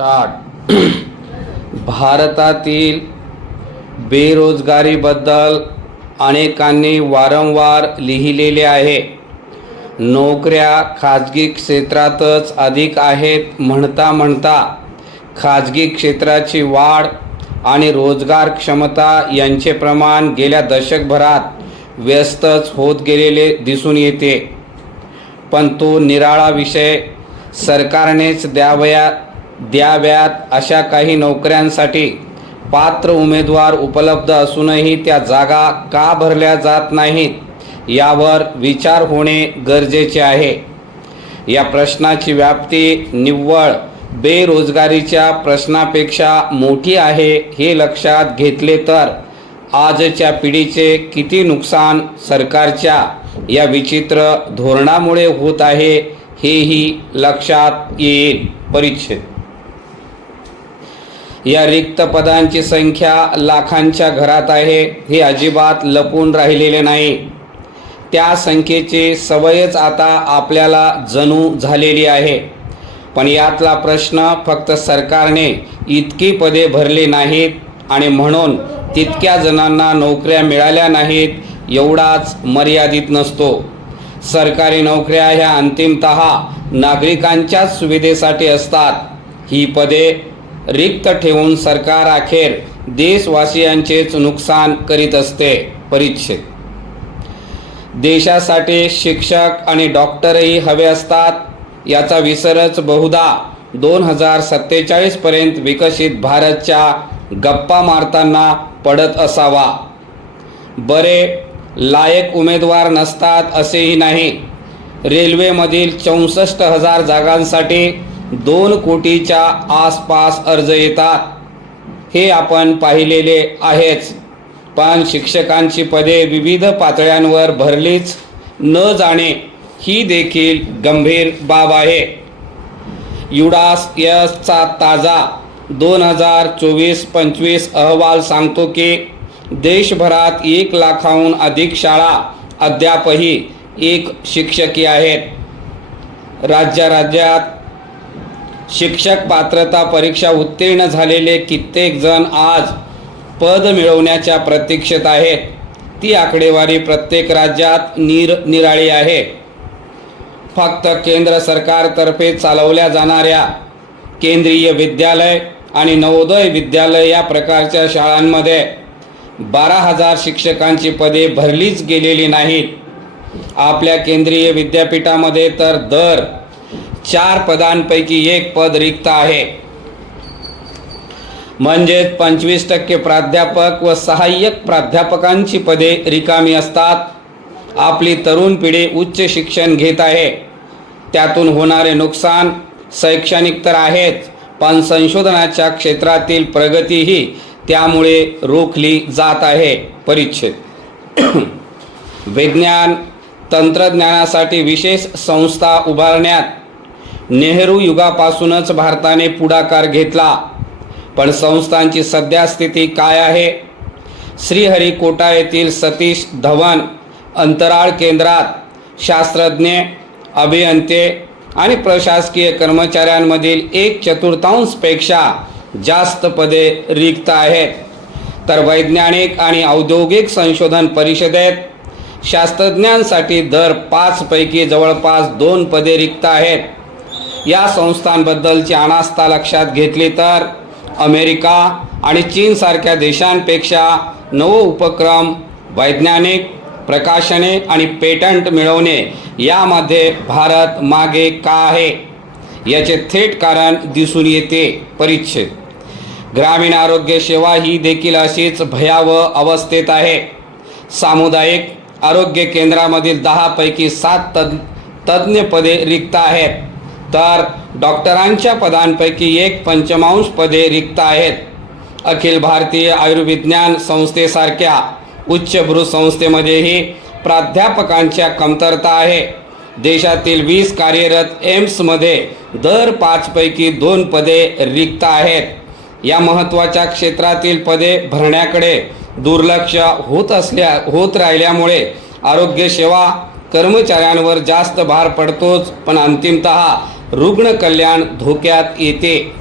Start. भारतातील बेरोजगारीबद्दल अनेकांनी वारंवार लिहिलेले आहे. नोकऱ्या खाजगी क्षेत्रातच अधिक आहेत म्हणता म्हणता खाजगी क्षेत्राची वाढ आणि रोजगार क्षमता यांचे प्रमाण गेल्या दशकभरात व्यस्तच होत गेलेले दिसून येते. पण तो निराळा विषय. सरकारनेच द्याव्यात अशा काही नोकऱ्यांसाठी पात्र उमेदवार उपलब्ध असूनही त्या जागा का भरल्या जात नाहीत यावर विचार होणे गरजेचे आहे. या प्रश्नाची व्याप्ती निव्वळ बेरोजगारीच्या प्रश्नापेक्षा मोठी आहे हे लक्षात घेतले तर आजच्या पिढीचे किती नुकसान सरकारच्या या विचित्र धोरणामुळे होत आहे हेही लक्षात येईल. परिच्छेद. या रिक्त पदांची संख्या लाखांच्या घरात आहे हे अजिबात लपून राहिलेले नाही. त्या संख्येची सवयच आता आपल्याला जणू झालेली आहे. पण यातला प्रश्न फक्त सरकारने इतकी पदे भरली नाहीत आणि म्हणून तितक्या जणांना नोकऱ्या मिळाल्या नाहीत एवढाच मर्यादित नसतो. सरकारी नोकऱ्या ह्या अंतिमतः नागरिकांच्याच सुविधेसाठी असतात. ही पदे रिक्त ठेवून सरकार अखेर देशवासियांचेच नुकसान करीत असते. परिच्छेद. देशासाठी शिक्षक आणि डॉक्टरही हवे असतात. याचा विसरच बहुधा 2047 पर्यंत विकसित भारतच्या गप्पा मारताना पडत असावा. बरे लायक उमेदवार नसतात असेही नाही. रेल्वेमधील 64,000 जागांसाठी 2 कोटीच्या आसपास अर्ज येतात हे आपण पाहिलेले आहेच. पण शिक्षकांची पदे विविध पातळ्यांवर भरलीच न जाणे ही देखील गंभीर बाब आहे. युडासचा ताजा 2024-25 अहवाल सांगतो की देशभरात 1 लाखाहून अधिक शाळा अद्यापही एक शिक्षकी आहेत. राज्यात शिक्षक पात्रता परीक्षा उत्तीर्ण झालेले कित्येक जण आज पद मिळवण्याच्या प्रतीक्षेत आहेत. ती आकडेवारी प्रत्येक राज्यात निराळी आहे. फक्त केंद्र सरकारतर्फे चालवल्या जाणाऱ्या केंद्रीय विद्यालय आणि नवोदय विद्यालय या प्रकारच्या शाळांमध्ये 12,000 शिक्षकांची पदे भरलीच गेलेली नाहीत. आपल्या केंद्रीय विद्यापीठामध्ये तर दर 4 पदांपैकी 1 पद रिक्त आहे. म्हणजेच 25% प्राध्यापक व सहाय्यक प्राध्यापकांची पदे रिकामी असतात. आपली तरुण पिढी उच्च शिक्षण घेत आहे. त्यातून होणारे नुकसान शैक्षणिक तर आहेच, पण संशोधनाच्या क्षेत्रातील प्रगतीही त्यामुळे रोखली जात आहे. परिच्छेद. विज्ञान तंत्रज्ञानासाठी विशेष संस्था उभारण्यात नेहरू युगापासूनच भारताने पुढाकार घेतला. पण संस्थांची सध्या स्थिती काय आहे? श्रीहरिकोटा येथील सतीश धवन अंतराळ केंद्रात शास्त्रज्ञ, अभियंते आणि प्रशासकीय कर्मचाऱ्यांमधील 1/4 पेक्षा जास्त पदे रिक्त आहेत. तर वैज्ञानिक आणि औद्योगिक संशोधन परिषदेत शास्त्रज्ञांसाठी दर 5 पैकी जवळपास 2 पदे रिक्त आहेत. या संस्थांबद्दलची अनास्था लक्षात घेतली तर अमेरिका आणि चीनसारख्या देशांपेक्षा नवोपक्रम, वैज्ञानिक प्रकाशने आणि पेटंट मिळवणे यामध्ये भारत मागे का आहे याचे थेट कारण दिसून येते. परिच्छेद. ग्रामीण आरोग्य सेवा ही देखील अशीच भयावह अवस्थेत आहे. सामुदायिक आरोग्य केंद्रामधील 10 पैकी 7 तज्ज्ञ पदे रिक्त आहेत. तर डॉक्टरांच्या पदांपैकी 1/5 पदे रिक्त आहेत. अखिल भारतीय आयुर्विज्ञान संस्थेसारख्या उच्चभ्रू संस्थेमध्येही प्राध्यापकांच्या कमतरता आहे. देशातील 20 कार्यरत एम्समध्ये दर 5 पैकी 2 पदे रिक्त आहेत. या महत्त्वाच्या क्षेत्रातील पदे भरण्याकडे दुर्लक्ष होत राहिल्यामुळे आरोग्य सेवा कर्मचाऱ्यांवर जास्त भार पडतोच, पण अंतिमतः रुग्ण कल्याण धोक्यात येते.